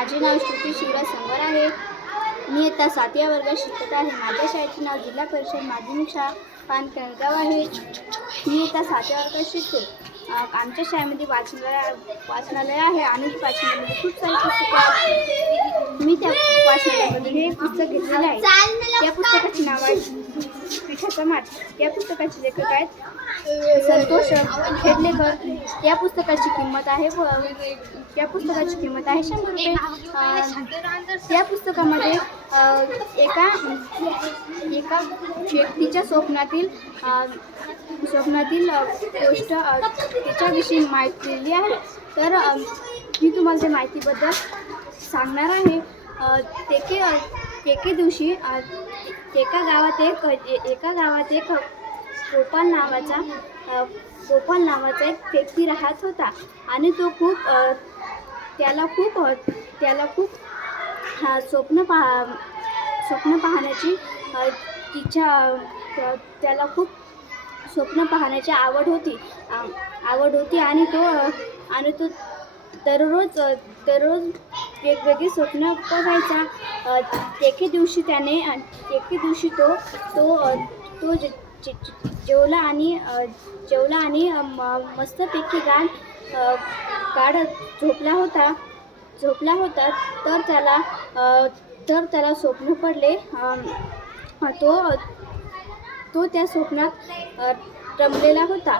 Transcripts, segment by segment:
माझे नाव श्रुती शिवराज संवर आहे. मी आता सातव्या वर्गात शिकत आहे. माझ्या शाळेचे नाव जिल्हा परिषद माध्यमिक शाळा पान कणगाव आहे. मी आता सातव्या वर्गात शिकते. आमच्या शाळेमध्ये वाचनालय वाचनालय आहे आणि वाचनालयामध्ये खूप सारी पुस्तकं आहेत. मी त्या वाचनालयामध्ये हे पुस्तक घेतलेलं आहे. या पुस्तकाचे नाव आहे पिठाचा माठ. या पुस्तकाचे लेखक आहेत संतोष खेडलेकर या पुस्तकाची किंमत आहे व या पुस्तकाची किंमत आहे शंभर रुपये. या पुस्तकामध्ये एका एका व्यक्तीच्या स्वप्नातील स्वप्नातील गोष्ट तिच्याविषयी त्याच्याविषयी माहिती दिली आहे. तर मी तुम्हाला त्या माहितीबद्दल सांगणार आहे. ते की एके दिवशी एका गावात एक एका गावात एक गोपाल नावाचा गोपाल नावाचा एक व्यक्ती राहत होता. आणि तो खूप त्याला खूप त्याला खूप स्वप्न पहा स्वप्न पाहण्याची इच्छा त्याला खूप स्वप्न पाहण्याची आवड होती. आवड होती आणि तो आणि तो दररोज दररोज वेगवेगळी स्वप्न बघायचा. एके दिवशी त्याने एके दिवशी तो तो तो जे- जेवला आणि जेवला आणि मस्तपैकी गाण काढ झोपला होता. झोपला होता. तर त्याला तर त्याला स्वप्न पडले. तो तो त्या स्वप्नात रमलेला होता.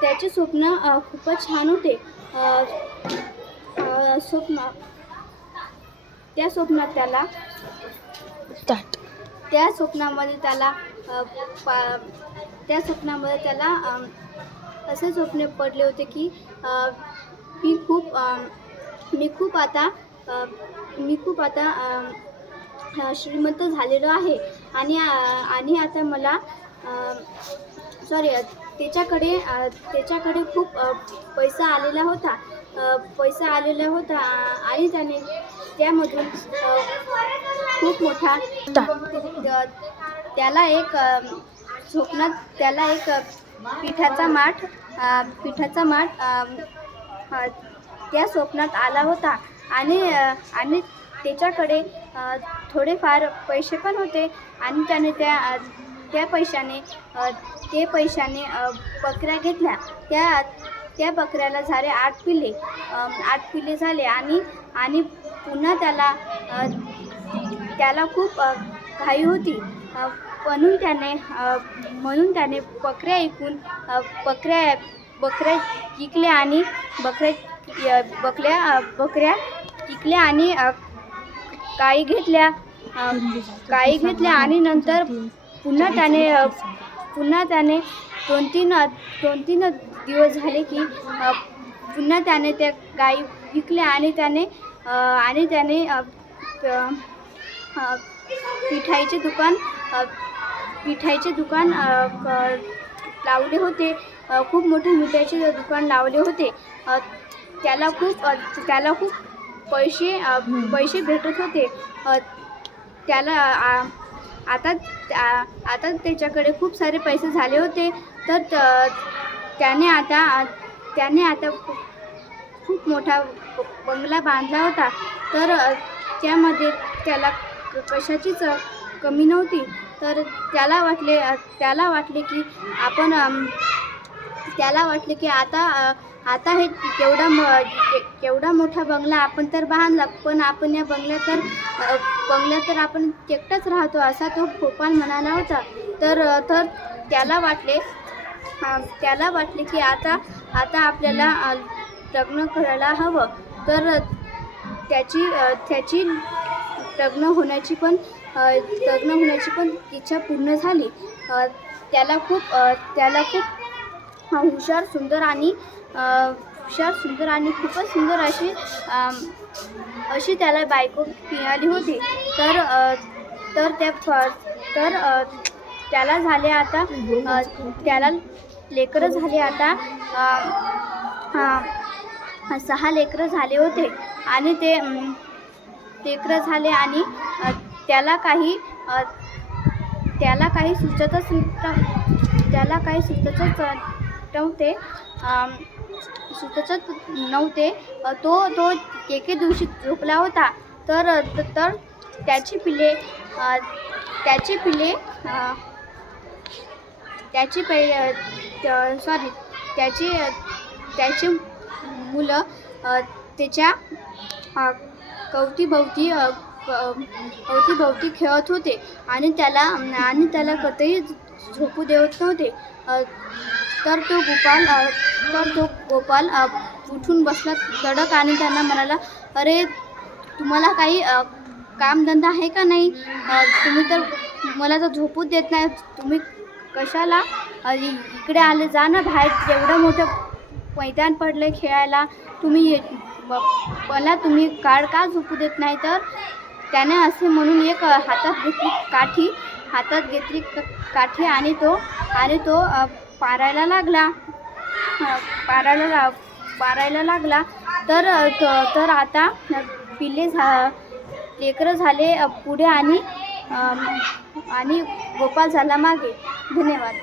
त्याचे स्वप्न खूपच छान होते. स्वप्न त्या स्वप्नात त्याला त्या स्वप्नामध्ये त्याला त्या स्वप्नामध्ये त्याला असे स्वप्न पडले होते की मी खूप मी खूप आता मी खूप आता श्रीमंत झालेलो आहे. आणि आणि आता मला सॉरी त्याच्याकडे त्याच्याकडे खूप पैसा आलेला होता. पैसा आलेला होता आणि त्याने त्यामधून खूप मोठा त्याला एक स्वप्नात त्याला एक पिठाचा माठ पिठाचा माठ त्या स्वप्नात आला होता. आणि आणि त्याच्याकडे थोडेफार पैसे पण होते. आणि त्याने त्या त्या पैशाने ते पैशाने बकऱ्या घेतल्या. त्या त्या बकऱ्याला झाले आठ पिल्ले आठ पिल्ले झाले आणि आणि पुन्हा त्याला त्याला खूप घाई होती. म्हणून त्याने म्हणून त्याने बकऱ्या ऐकून बकऱ्या बकऱ्या विकल्या आणि बकऱ्या बकऱ्या बकऱ्या विकल्या आणि अ, गाई घेतल्या अ, गाई घेतल्या आणि नंतर पुन्हा त्याने पुन्हा त्याने दोन तीन दोन तीन दिवस झाले की पुन्हा त्याने त्या गाई विकल्या आणि त्याने आणि त्याने मिठाईचे दुकान मिठाईचे दुकान लावले होते. खूप मोठे मिठाईचे दुकान लावले होते. त्याला खूप त्याला खूप पैसे पैसे भेटत होते. त्याला आ- आता आता त्याच्याकडे खूप सारे पैसे झाले होते. तर त्याने आता त्याने आता खूप खूप मोठा बंगला बांधला होता. तर त्यामध्ये त्याला कशाचीच कमी नव्हती. तर त्याला वाटले त्याला वाटले की आपण त्याला वाटले की आता आता हे केवढा म के- केवढा मोठा बंगला आपण तर बांधला पण आपण या बंगल्यात तर अ, बंगल्यात तर आपण एकटाच राहतो असा तो गोपाल म्हणाला होता. तर तर त्याला वाटले त्याला वाटले की आता आता आपल्याला लग्न करायला हवं. तर त्याची त्याची लग्न होण्याची पण लग्न होण्याची पण इच्छा पूर्ण झाली. त्याला खूप त्याला खूप हुशार सुंदर आणि हुशार सुंदर आणि खूपच सुंदर अशी अशी त्याला बायको मिळाली होती. तर तर त्या तर त्याला झाले आता त्याला लेकरं झाले आता सहा लेकरं झाले होते. आणि ते लेकरं झाले आणि त्याला काही त्याला काही सुचतच त्याला काही सुचतच नव्हते. सुचतच नव्हते. तो तो एके दिवशी झोपला होता. तर तर त्याची पिले त्याची पिले त्याची पै सॉरी त्याची त्याची मुलं त्याच्या कवतीभोवती अवतीभोवती खेळत होते आणि त्याला आणि त्याला कधीही झोपू देत नव्हते. तर तो गोपाल तर तो गोपाल उठून बसला तडक आणि त्यांना म्हणाला अरे तुम्हाला काही कामधंदा आहे का नाही? तुम्ही तर मला तर झोपूच देत नाही. तुम्ही कशाला? इकडे आले जा ना बाहेर. एवढं मोठं मैदान पडलं खेळायला. तुम्ही ये- मला तुम्ही काळ का झोपू देत नाही तर? त्याने असे म्हणून एक हातात घेतली काठी हातात घेतली काठी आणि तो आणि तो पारायला लागला. पारायला ला पारायला लागला. तर तर आता पिल्ले झा लेकरं झाले पुढे आणि आणि गोपाल झाला मागे. धन्यवाद.